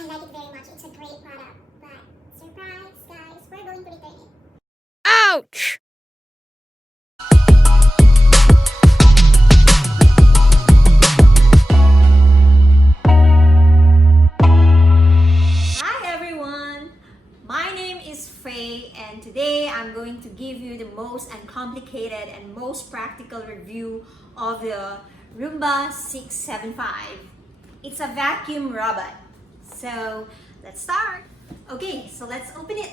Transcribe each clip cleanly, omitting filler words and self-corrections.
I like it very much. It's a great product. But surprise, guys, we're going to return it. Ouch! Hi everyone! My name is Faye and today I'm going to give you the most uncomplicated and most practical review of the Roomba 675. It's a vacuum robot. So let's start. Okay, so let's open it.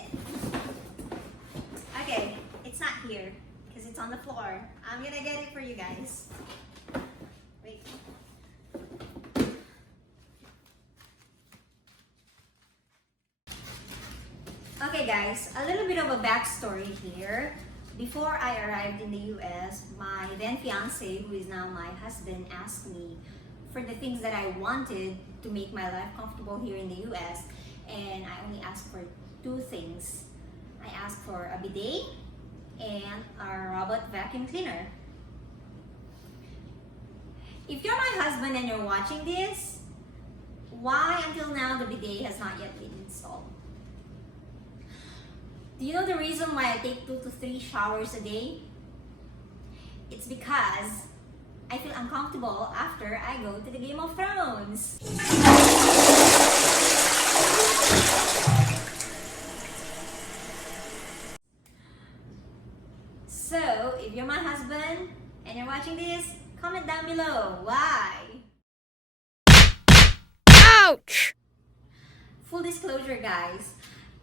Okay, it's not here because it's on the floor. I'm gonna get it for you guys. Wait. Okay guys, a little bit of a backstory here. Before I arrived in the US, my then fiance, who is now my husband, asked me for the things that I wanted to make my life comfortable here in the US, and I only asked for two things. I asked for a bidet and a robot vacuum cleaner. If you're my husband and you're watching this, why until now the bidet has not yet been installed? Do you know the reason why I take 2 to 3 showers a day? It's because I feel uncomfortable after I go to the Game of Thrones. So, if you're my husband and you're watching this, comment down below why. Ouch! Full disclosure guys,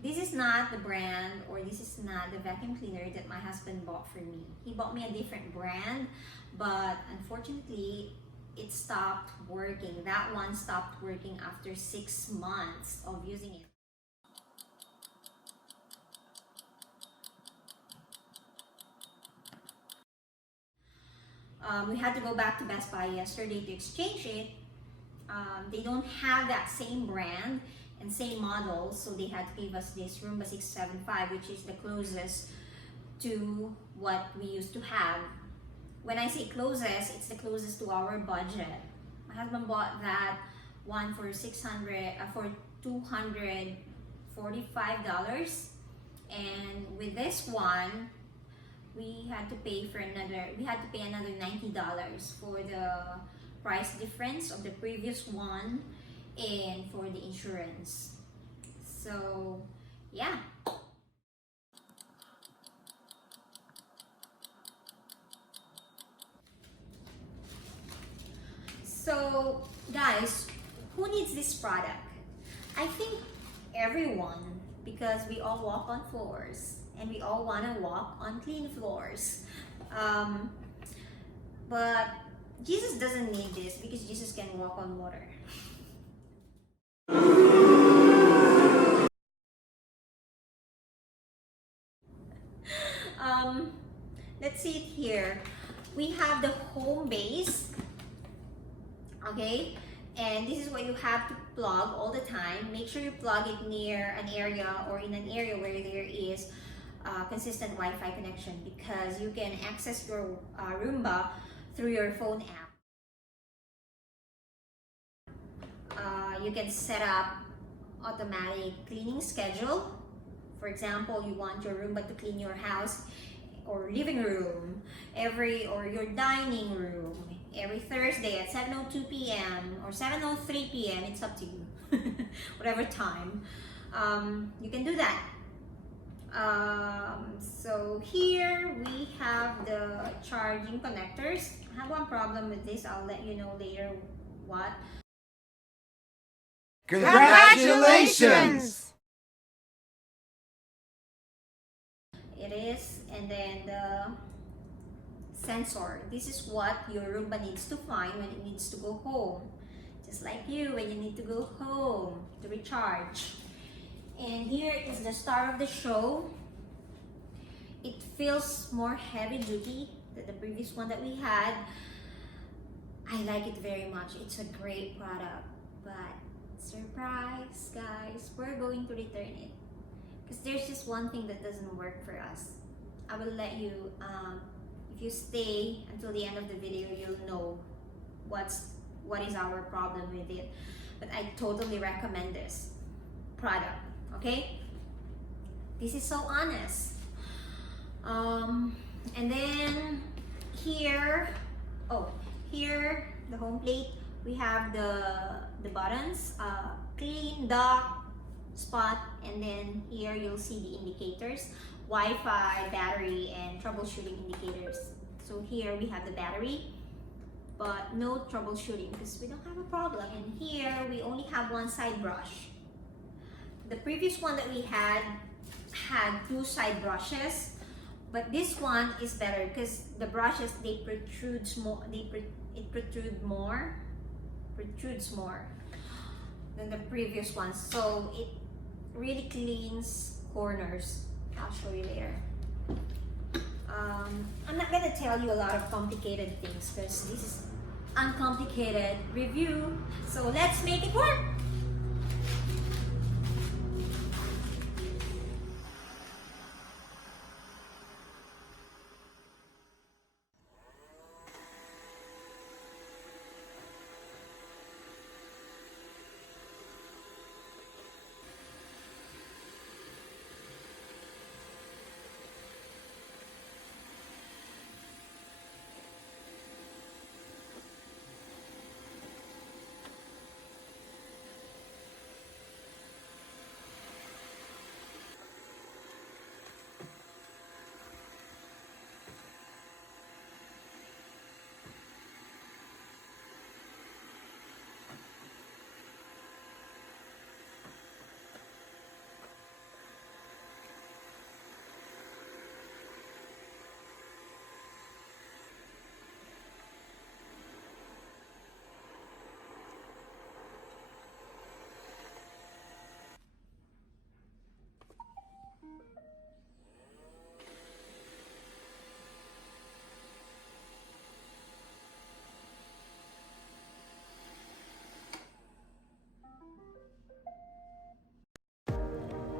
this is not the brand or this is not the vacuum cleaner that my husband bought for me. He bought me a different brand, but unfortunately it stopped working. That one stopped working after 6 months of using it. We had to go back to Best Buy yesterday to exchange it. They don't have that same brand and same model, so they had to give us this Roomba 675, which is the closest to what we used to have. When I say closest, it's the closest to our budget. My husband bought that one for $245, and with this one we had to pay another $90 for the price difference of the previous one and for the insurance. So yeah. So guys, who needs this product? I think everyone, because we all walk on floors and we all want to walk on clean floors. But Jesus doesn't need this because Jesus can walk on water. Let's see it here. We have the home base, okay, and this is what you have to plug all the time. Make sure you plug it near an area or in an area where there is consistent Wi-Fi connection, because you can access your Roomba through your phone app. You can set up automatic cleaning schedule. For example, you want your Roomba to clean your house or living room or your dining room every Thursday at 7:02 p.m. or 7:03 p.m. It's up to you. Whatever time. You can do that. So here we have the charging connectors. I have one problem with this. I'll let you know later what. Congratulations! It is, and then the sensor. This is what your Roomba needs to find when it needs to go home. Just like you, when you need to go home to recharge. And here is the star of the show. It feels more heavy duty than the previous one that we had. I like it very much. It's a great product, but surprise guys, we're going to return it because there's just one thing that doesn't work for us. I will let you, if you stay until the end of the video, you'll know what is our problem with it. but I totally recommend this product. Okay, this is so honest. And then here, oh, here the home plate, we have the buttons, clean, dock, spot, and then here you'll see the indicators, Wi-Fi, battery, and troubleshooting indicators. So here we have the battery, but no troubleshooting because we don't have a problem. And here we only have one side brush. The previous one that we had two side brushes, but this one is better because the brushes, they protrudes more, it protrudes more than the previous one, so it really cleans corners. I'll show you later. I'm not gonna tell you a lot of complicated things because this is uncomplicated review, so let's make it work.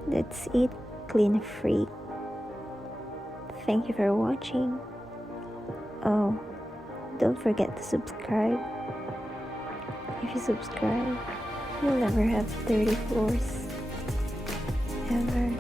That's it, clean freak. Thank you for watching. Oh, don't forget to subscribe. If you subscribe, you'll never have 30 floors. Ever.